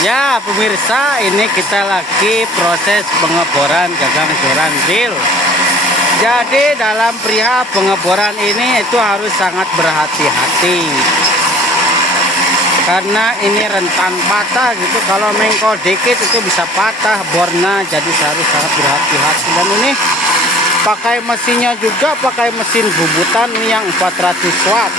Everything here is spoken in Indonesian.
Ya pemirsa, ini kita lagi proses pengeboran gagang joran reel. Jadi dalam perihal pengeboran ini itu harus sangat berhati-hati, karena ini rentan patah gitu. Kalau mengkol dikit itu bisa patah bornya, jadi harus sangat berhati-hati. Dan ini pakai mesinnya juga pakai mesin bubutan yang 400 watt.